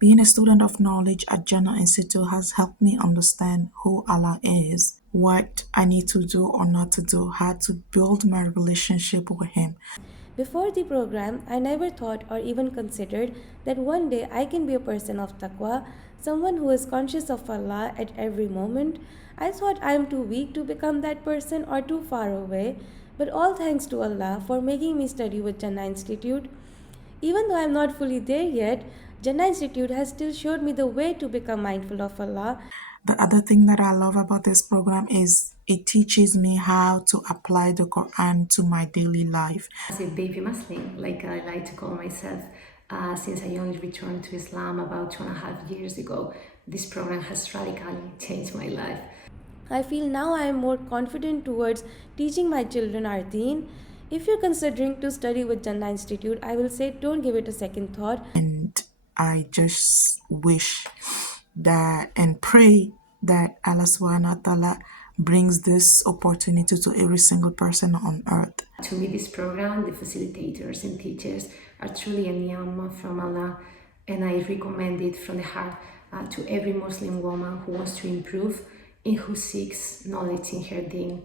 Being a student of knowledge at Jannah Institute has helped me understand who Allah is, what I need to do or not to do, how to build my relationship with Him. Before the program, I never thought or even considered that one day I can be a person of taqwa, someone who is conscious of Allah at every moment. I thought I am too weak to become that person or too far away, but all thanks to Allah for making me study with Jannah Institute. Even though I am not fully there yet, Jannah Institute has still showed me the way to become mindful of Allah. The other thing that I love about this program is it teaches me how to apply the Quran to my daily life. As a baby Muslim, like I like to call myself, since I only returned to Islam about 2.5 years ago, this program has radically changed my life. I feel now I am more confident towards teaching my children our deen. If you're considering to study with Jannah Institute, I will say don't give it a second thought. And I just wish that and pray that Allah subhanahu wa ta'ala brings this opportunity to every single person on earth. To me, this program, the facilitators and teachers are truly a ni'mah from Allah, and I recommend it from the heart to every Muslim woman who wants to improve and who seeks knowledge in her deen.